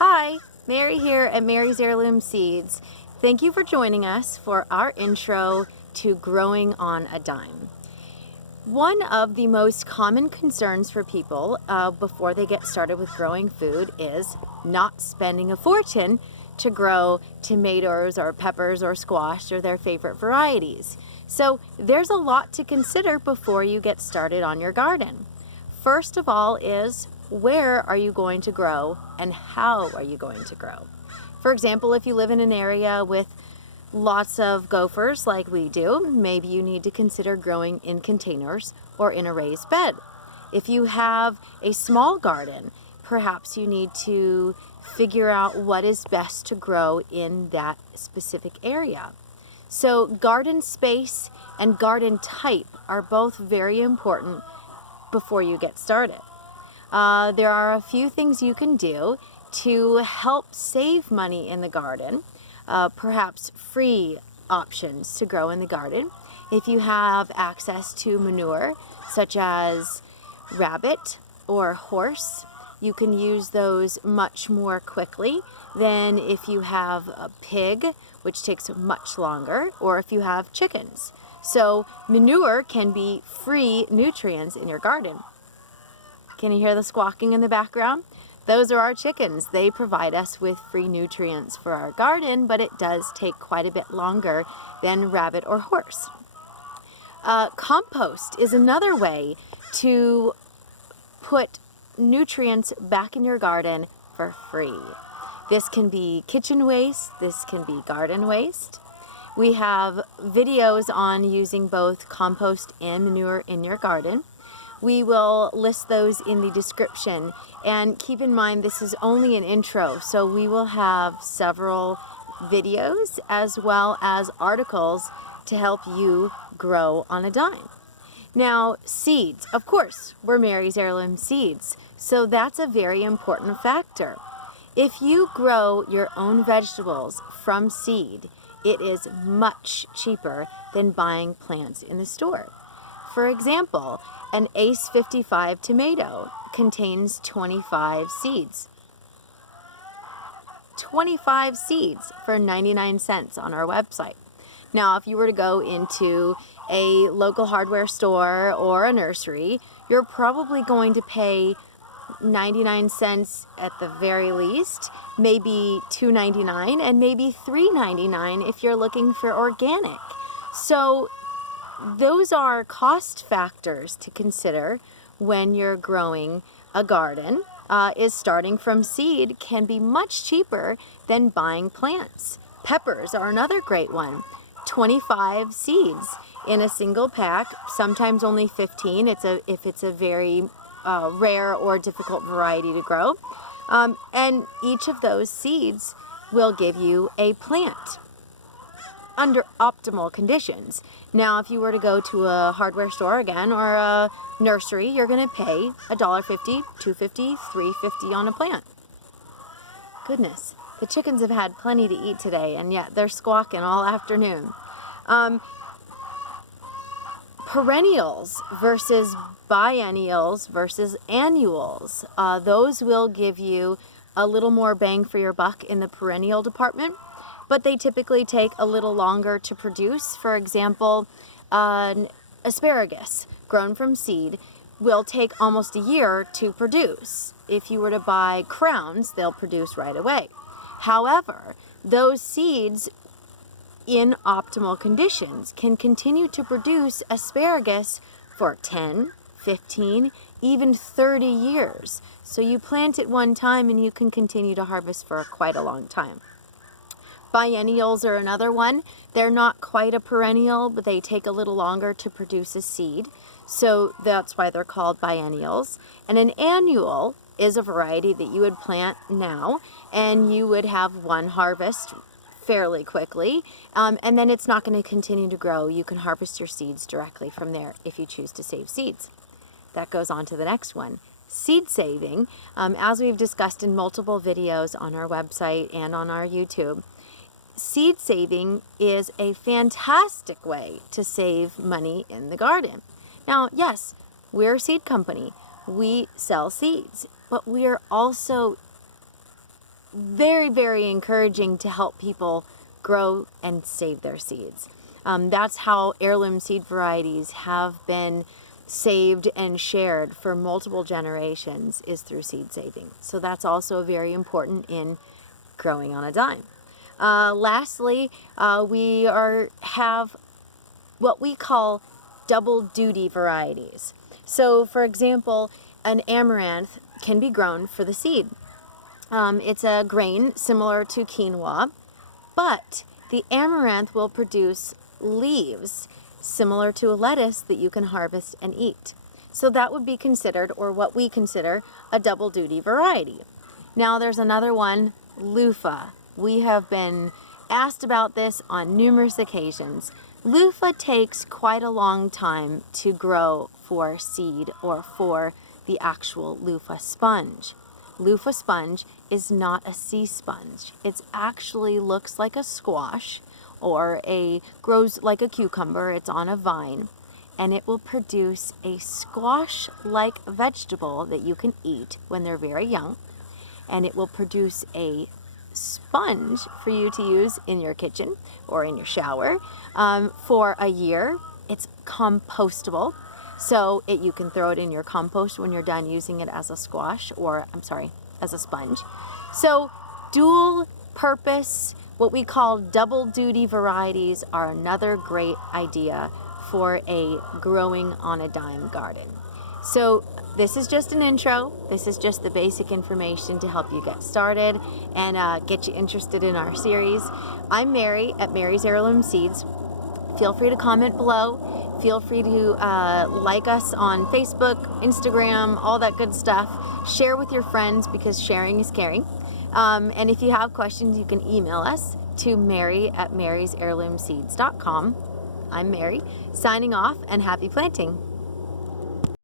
Hi, Mary here at Mary's Heirloom Seeds. Thank you for joining us for our intro to growing on a dime. One of the most common concerns for people before they get started with growing food is not spending a fortune to grow tomatoes or peppers or squash or their favorite varieties. So there's a lot to consider before you get started on your garden. First of all is, where are you going to grow and how are you going to grow? For example, if you live in an area with lots of gophers like we do, maybe you need to consider growing in containers or in a raised bed. If you have a small garden, perhaps you need to figure out what is best to grow in that specific area. So garden space and garden type are both very important before you get started. There are a few things you can do to help save money in the garden, perhaps free options to grow in the garden. If you have access to manure, such as rabbit or horse, you can use those much more quickly than if you have a pig, which takes much longer, or if you have chickens. So manure can be free nutrients in your garden. Can you hear the squawking in the background? Those are our chickens. They provide us with free nutrients for our garden, but it does take quite a bit longer than rabbit or horse. Compost is another way to put nutrients back in your garden for free. This can be kitchen waste, this can be garden waste. We have videos on using both compost and manure in your garden. We will list those in the description, and keep in mind this is only an intro, so we will have several videos as well as articles to help you grow on a dime. Now, seeds, of course, we're Mary's Heirloom Seeds, so that's a very important factor. If you grow your own vegetables from seed, it is much cheaper than buying plants in the store. For example, an Ace 55 tomato contains 25 seeds. 25 seeds for 99 cents on our website. Now, if you were to go into a local hardware store or a nursery, you're probably going to pay 99 cents at the very least, maybe $2.99 and maybe $3.99 if you're looking for organic. So those are cost factors to consider when you're growing a garden. Is starting from seed can be much cheaper than buying plants. Peppers are another great one. 25 seeds in a single pack, sometimes only 15 if it's a very rare or difficult variety to grow. And each of those seeds will give you a plant under optimal conditions. Now, if you were to go to a hardware store again or a nursery, you're going to pay $1.50, $2.50, $3.50 on a plant. Goodness, the chickens have had plenty to eat today, and yet they're squawking all afternoon. Perennials versus biennials versus annuals. Those will give you a little more bang for your buck in the perennial department, but they typically take a little longer to produce. For example, an asparagus grown from seed will take almost a year to produce. If you were to buy crowns, they'll produce right away. However, those seeds in optimal conditions can continue to produce asparagus for 10, 15, even 30 years. So you plant it one time and you can continue to harvest for quite a long time. Biennials are another one. They're not quite a perennial, but they take a little longer to produce a seed. So that's why they're called biennials. And an annual is a variety that you would plant now, and you would have one harvest fairly quickly, and then it's not going to continue to grow. You can harvest your seeds directly from there if you choose to save seeds. That goes on to the next one. Seed saving, as we've discussed in multiple videos on our website and on our YouTube, seed saving is a fantastic way to save money in the garden. Now, yes, we're a seed company. We sell seeds, but we are also very, very encouraging to help people grow and save their seeds. That's how heirloom seed varieties have been saved and shared for multiple generations, is through seed saving. So that's also very important in growing on a dime. Lastly, we have what we call double duty varieties. So for example, an amaranth can be grown for the seed. It's a grain similar to quinoa, but the amaranth will produce leaves similar to a lettuce that you can harvest and eat. So that would be considered, or what we consider, a double duty variety. Now there's another one, loofah. We have been asked about this on numerous occasions. Loofah takes quite a long time to grow for seed or for the actual loofah sponge. Loofah sponge is not a sea sponge. It actually looks like a squash or grows like a cucumber. It's on a vine, and it will produce a squash-like vegetable that you can eat when they're very young, and it will produce a sponge for you to use in your kitchen or in your shower for a year. It's compostable, so you can throw it in your compost when you're done using it as a squash, or as a sponge. So dual purpose, what we call double duty varieties, are another great idea for a growing on a dime garden. So this is just an intro. This is just the basic information to help you get started and get you interested in our series. I'm Mary at Mary's Heirloom Seeds. Feel free to comment below. Feel free to like us on Facebook, Instagram, all that good stuff. Share with your friends, because sharing is caring. And if you have questions, you can email us to mary@marysheirloomseeds.com. I'm Mary, signing off, and happy planting.